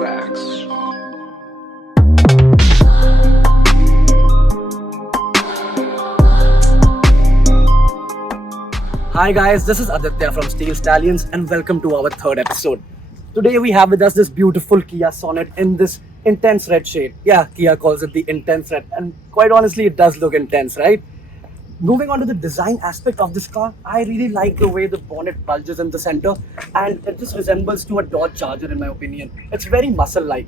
tracks. Hi guys, this is Aditya from Steel Stallions and welcome to our third episode. Today we have with us this beautiful Kia Sonet in this intense red shade. Yeah, Kia calls it the intense red, and quite honestly it does look intense, right? Moving on to the design aspect of this car, I really like the way the bonnet bulges in the center and it just resembles to a Dodge Charger in my opinion. It's very muscle-like.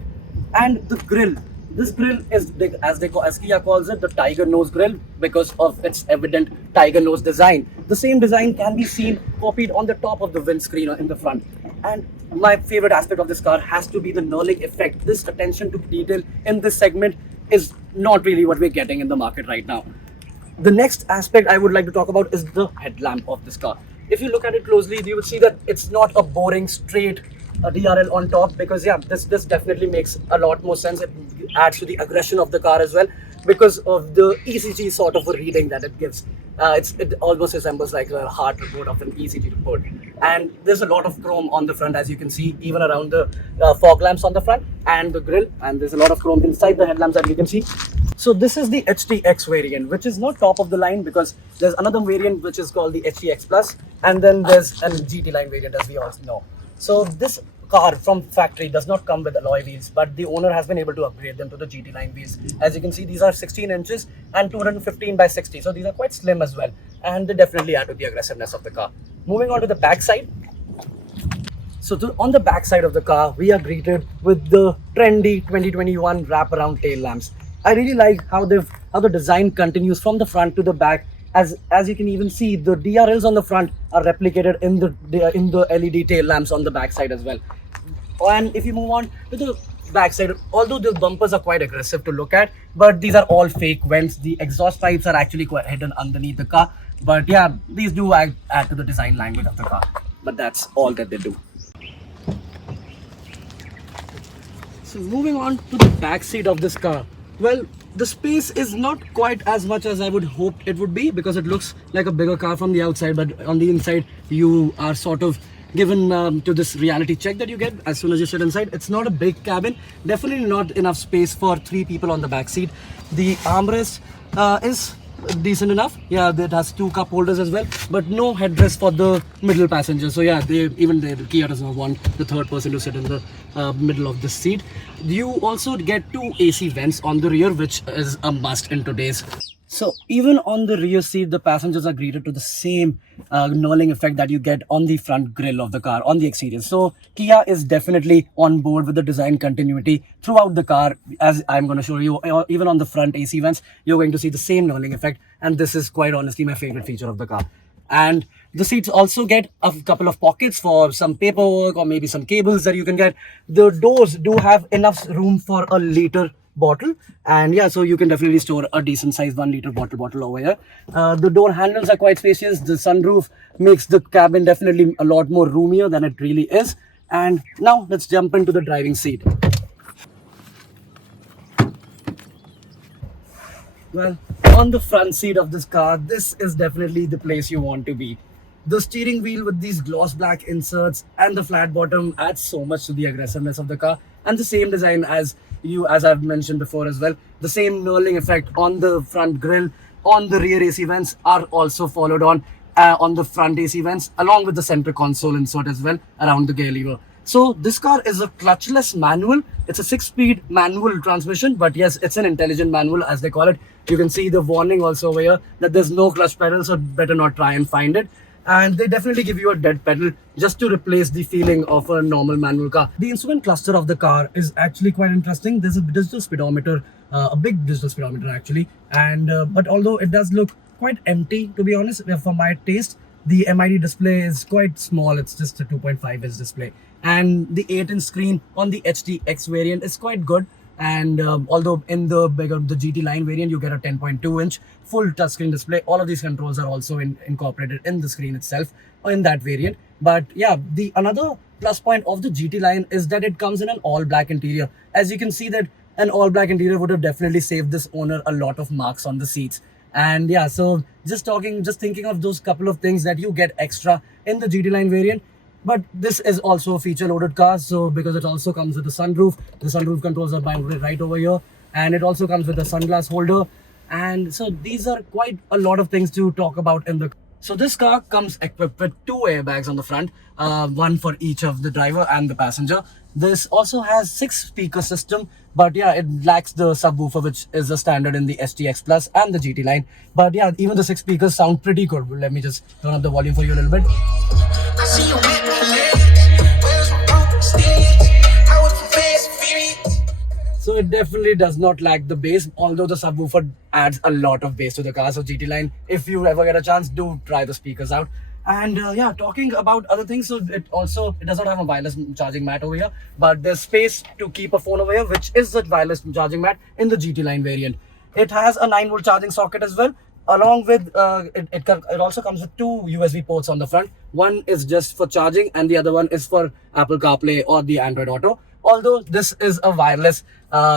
And the grille, this grille is big, as Kia calls it, the tiger nose grille because of its evident tiger nose design. The same design can be seen copied on the top of the windscreen in the front. And my favorite aspect of this car has to be the knurling effect. This attention to detail in this segment is not really what we're getting in the market right now. The next aspect I would like to talk about is the headlamp of this car. If you look at it closely, you will see that it's not a boring straight DRL on top, because yeah, this definitely makes a lot more sense. It adds to the aggression of the car as well because of the ECG sort of a reading that it gives. It almost resembles like a hard report of an ECG report. And there's a lot of chrome on the front, as you can see, even around the fog lamps on the front and the grille. And there's a lot of chrome inside the headlamps that you can see. So this is the HTX variant, which is not top of the line because there's another variant which is called the HTX Plus, and then there's a GT line variant, as we all know. So this car from factory does not come with alloy wheels, but the owner has been able to upgrade them to the GT line wheels. As you can see, these are 16 inches and 215 by 60, so these are quite slim as well, and they definitely add to the aggressiveness of the car.Moving on to the back side. So on the back side of the car, we are greeted with the trendy 2021 wraparound tail lamps. I really like how the design continues from the front to the back. As you can even see, the DRLs on the front are replicated in the LED tail lamps on the back side as well. And if you move on to the back side, although the bumpers are quite aggressive to look at, but these are all fake vents. The exhaust pipes are actually quite hidden underneath the car. But yeah, these do add to the design language of the car. But that's all that they do. So moving on to the back seat of this car. Well, the space is not quite as much as I would hope it would be because it looks like a bigger car from the outside, but on the inside you are sort of given to this reality check that you get as soon as you sit inside. It's not a big cabin, definitely not enough space for 3 people on the back seat. The armrest is decent enough. Yeah, it has 2 cup holders as well, but no headrest for the middle passenger. So yeah, the Kia does not want the third person to sit in the middle of the seat. You also get 2 AC vents on the rear, which is a must in today's. So even on the rear seat, the passengers are greeted to the same knurling effect that you get on the front grille of the car, on the exterior. So Kia is definitely on board with the design continuity throughout the car. As I'm going to show you, even on the front AC vents, you're going to see the same knurling effect. And this is quite honestly my favorite feature of the car. And the seats also get a couple of pockets for some paperwork or maybe some cables that you can get. The doors do have enough room for a liter bottle, and yeah, so you can definitely store a decent sized 1 liter bottle over here. The door handles are quite spacious. The sunroof makes the cabin definitely a lot more roomier than it really is. And now let's jump into the driving seat. Well, on the front seat of this car, this is definitely the place you want to be. The steering wheel with these gloss black inserts and the flat bottom adds so much to the aggressiveness of the car, and the same design as I've mentioned before as well. The same knurling effect on the front grille, on the rear AC vents are also followed on the front AC vents, along with the center console insert as well around the gear lever. So this car is a clutchless manual. It's a 6-speed manual transmission, but yes, it's an intelligent manual as they call it. You can see the warning also over here that there's no clutch pedal, so better not try and find it. And they definitely give you a dead pedal just to replace the feeling of a normal manual car. The instrument cluster of the car is actually quite interesting. There's a digital speedometer, a big digital speedometer actually, and but although it does look quite empty, to be honest, for my taste, the MID display is quite small. It's just a 2.5 inch display, and the 8-inch screen on the HTX variant is quite good. And although in the GT line variant you get a 10.2 inch full touchscreen display, all of these controls are also incorporated in the screen itself in that variant. But yeah, the another plus point of the GT line is that it comes in an all black interior. As you can see, that an all black interior would have definitely saved this owner a lot of marks on the seats. And yeah, so just thinking of those couple of things that you get extra in the GT line variant, But this is also a feature loaded car, so because it also comes with a sunroof, the sunroof controls are by right over here, and it also comes with a sunglass holder. And so these are quite a lot of things to talk about in the. So this car comes equipped with two airbags on the front, one for each of the driver and the passenger. This also has 6 speaker system, but yeah, it lacks the subwoofer, which is a standard in the STX Plus and the GT line. But yeah, even the 6 speakers sound pretty good. Let me just turn up the volume for you a little bit. I see you with my legs. Where's my broken stage? How was the face experience? So it definitely does not lack the bass, although the subwoofer adds a lot of bass to the car. So GT line, if you ever get a chance, do try the speakers out. And yeah, talking about other things, so it does not have a wireless charging mat over here, but there's space to keep a phone over here, which is the wireless charging mat in the GT line variant. It has a 9-volt charging socket as well. Along with it also comes with 2 USB ports on the front. One is just for charging and the other one is for Apple CarPlay or the Android Auto. Although this is a wireless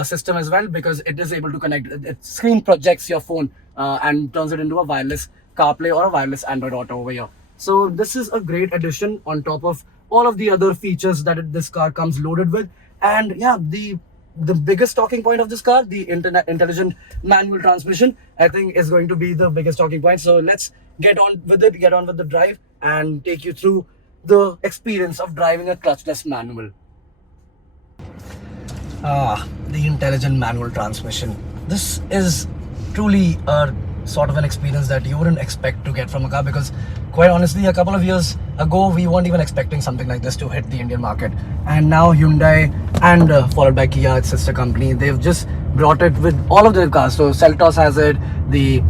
system as well, because it is able to connect. Its screen projects your phone and turns it into a wireless CarPlay or a wireless Android Auto over here. So this is a great addition on top of all of the other features that this car comes loaded with. And yeah, the biggest talking point of this car, the intelligent manual transmission, I think is going to be the biggest talking point. So let's get on with it, get on with the drive, and take you through the experience of driving a clutchless manual. The intelligent manual transmission. This is truly a sort of an experience that you wouldn't expect to get from a car, because quite honestly, a couple of years ago we weren't even expecting something like this to hit the Indian market, and now Hyundai and followed by Kia, its sister company, they've just brought it with all of their cars. So Seltos has it, the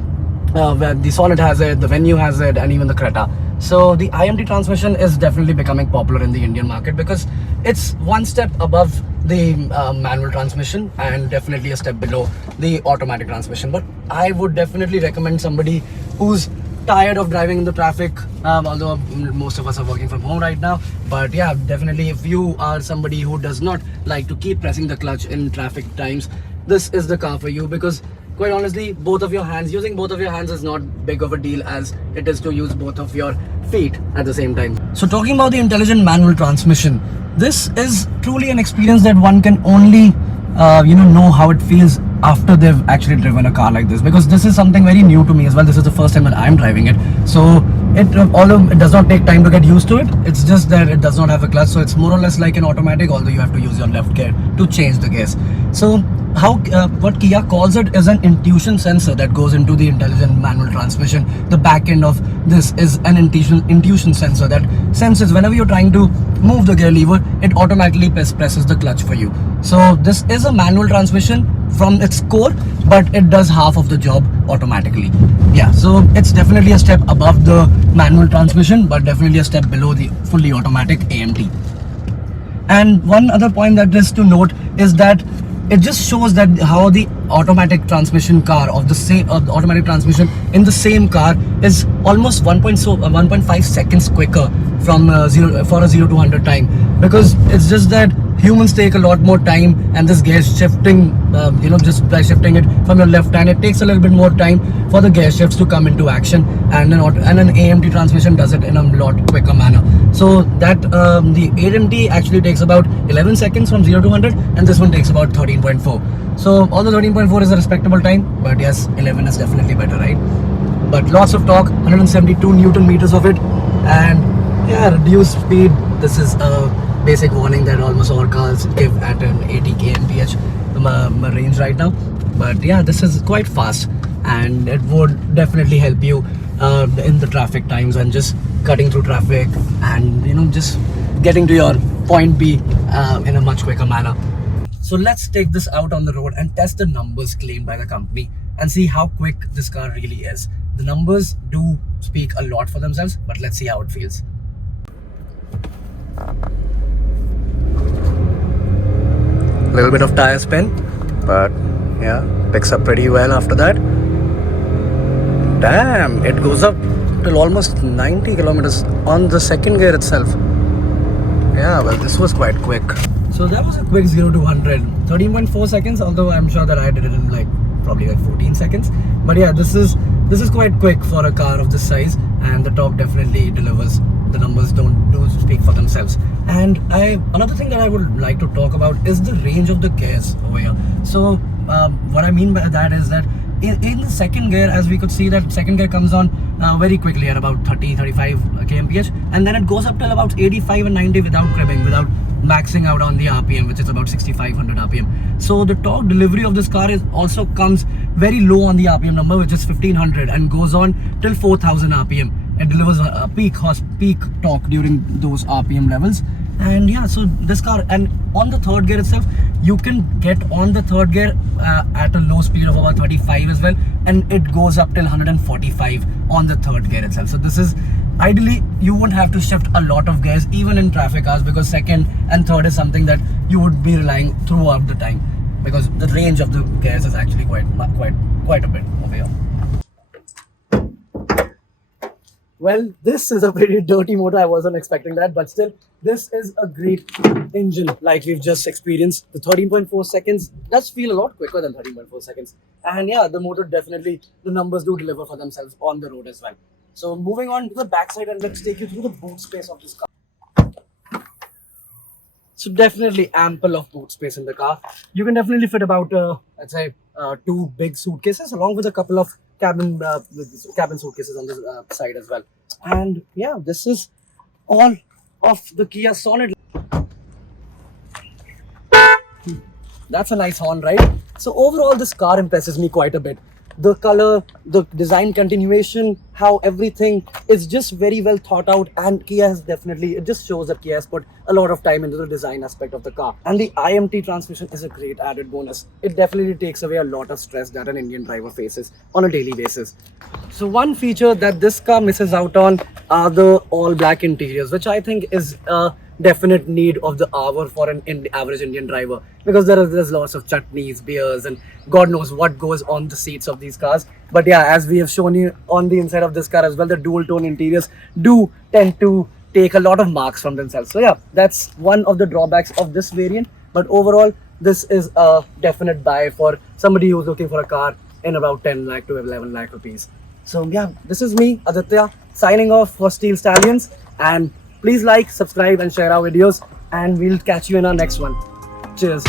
Sonet has it, the Venue has it, and even the Creta. So the IMT transmission is definitely becoming popular in the Indian market because it's one step above the manual transmission and definitely a step below the automatic transmission. But I would definitely recommend somebody who's tired of driving in the traffic, although most of us are working from home right now. But yeah, definitely if you are somebody who does not like to keep pressing the clutch in traffic times, this is the car for you, because quite honestly, using both of your hands is not big of a deal as it is to use both of your feet at the same time. So talking about the intelligent manual transmission, this is truly an experience that one can only know how it feels after they've actually driven a car like this, because this is something very new to me as well. This is the first time that I'm driving it, so although it does not take time to get used to it, it's just that it does not have a clutch, so it's more or less like an automatic, although you have to use your left gear to change the gears. So what Kia calls it is an intuition sensor that goes into the intelligent manual transmission. The back end of this is an intuition sensor that senses whenever you're trying to move the gear lever, it automatically presses the clutch for you. So this is a manual transmission from its core, but it does half of the job automatically. Yeah, so it's definitely a step above the manual transmission, but definitely a step below the fully automatic AMT. And one other point that is to note is that it just shows that how the automatic transmission car of the same automatic transmission in the same car is almost 1.5 seconds quicker from 0 to 100 time, because it's just that humans take a lot more time, and this gear shifting, just by shifting it from your left hand, it takes a little bit more time for the gear shifts to come into action, and an AMT transmission does it in a lot quicker manner. So that the AMT actually takes about 11 seconds from 0 to 100, and this one takes about 13.4. So although 13.4 is a respectable time, but yes, 11 is definitely better, right? But lots of torque, 172 Newton meters of it, and yeah, reduced speed. This is a basic warning that almost all cars give at an 80 kmph range right now. But yeah, this is quite fast, and it would definitely help you in the traffic times and just cutting through traffic and just getting to your point B in a much quicker manner. So let's take this out on the road and test the numbers claimed by the company and see how quick this car really is. The numbers do speak a lot for themselves, but let's see how it feels. Little bit of tire spin, but yeah, picks up pretty well after that. Damn, it goes up till almost 90 kilometers on the second gear itself. Yeah, well, this was quite quick. So that was a quick 0 to 100, 13.4 seconds, although I'm sure that I did it in probably 14 seconds. But yeah, this is quite quick for a car of this size, and the torque definitely delivers the numbers do speak for themselves. And another thing that I would like to talk about is the range of the gears over here. So what I mean by that is that in the second gear, as we could see, that second gear comes on very quickly at about 30-35 kmph, and then it goes up till about 85 and 90 without cribbing, without maxing out on the RPM, which is about 6500 RPM. So the torque delivery of this car also comes very low on the RPM number, which is 1500, and goes on till 4000 RPM. It delivers a peak torque during those RPM levels. And yeah, so this car, and on the third gear itself, you can get on the third gear at a low speed of about 35 as well, and it goes up till 145 on the third gear itself. So this is ideally, you won't have to shift a lot of gears even in traffic cars, because second and third is something that you would be relying throughout the time, because the range of the gears is actually quite a bit over here. Well, this is a pretty dirty motor. I wasn't expecting that, but still, this is a great engine like we've just experienced. The 13.4 seconds does feel a lot quicker than 13.4 seconds. And yeah, the motor definitely, the numbers do deliver for themselves on the road as well. So moving on to the backside, and let's take you through the boot space of this car. So definitely ample of boot space in the car. You can definitely fit about, let's say, 2 big suitcases along with a couple of cabin suitcases on the side as well. And yeah, this is all of the Kia Sonet. That's a nice horn, right? So overall, this car impresses me quite a bit. The color, the design continuation, how everything is just very well thought out, and Kia has definitely, it just shows that Kia has put a lot of time into the design aspect of the car. And the IMT transmission is a great added bonus. It definitely takes away a lot of stress that an Indian driver faces on a daily basis. So one feature that this car misses out on are the all black interiors, which I think is a definite need of the hour for an average Indian driver, because there's lots of chutneys, beers, and God knows what goes on the seats of these cars. But yeah, as we have shown you on the inside of this car as well, the dual tone interiors do tend to take a lot of marks from themselves. So yeah, that's one of the drawbacks of this variant. But overall, this is a definite buy for somebody who's looking for a car in about 10 lakh to 11 lakh rupees. So yeah, this is me, Aditya, signing off for Steel Stallions. And please like, subscribe, and share our videos, and we'll catch you in our next one. Cheers.